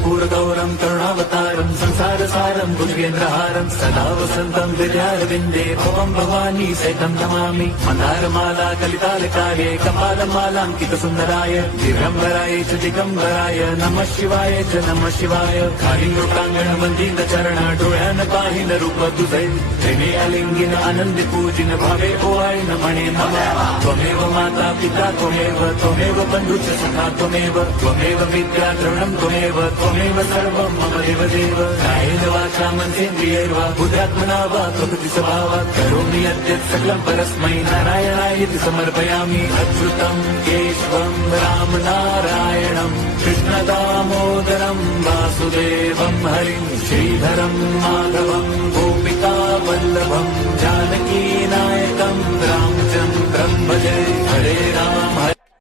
कर्पूरगौरं करुणावतारं संसारसारं भुजगेन्द्रहारं सदा वसन्तं हृदयारविन्दे भवं भवानी सहितं नमामि। मन्दारमाला कलितालकाये कपालमालाङ्कितसुन्दराय दिगम्बराय च दिगम्बराय नमः शिवाय च नमः शिवाय। कालिंगोटांगणवंदित चरण डोळ्यानं पाहिलं रूप तुझे प्रेमे अलिंगिन आनंदी पूजिन भावे ओवाळीन म्हणे नमः। त्वमेव माता पिता त्वमेव बंधुश्च सखा त्वमेव विद्या द्रविणं त्वमेव सर्वं मम देवदेव। कायेन वाचा मनसेन्द्रियैर्वा बुद्ध्यात्मना वा प्रकृति स्वभावात् करोमि यद्यत् सकलं परस्मै नारायणायेति समर्पयामि। अच्युतं केशवं राम नारायणं कृष्णदामोदरं वासुदेवं हरिं श्रीधरं माधवं गोपिका वल्लभं जानकी नायकं रामचन्द्रं भजे। हरे राम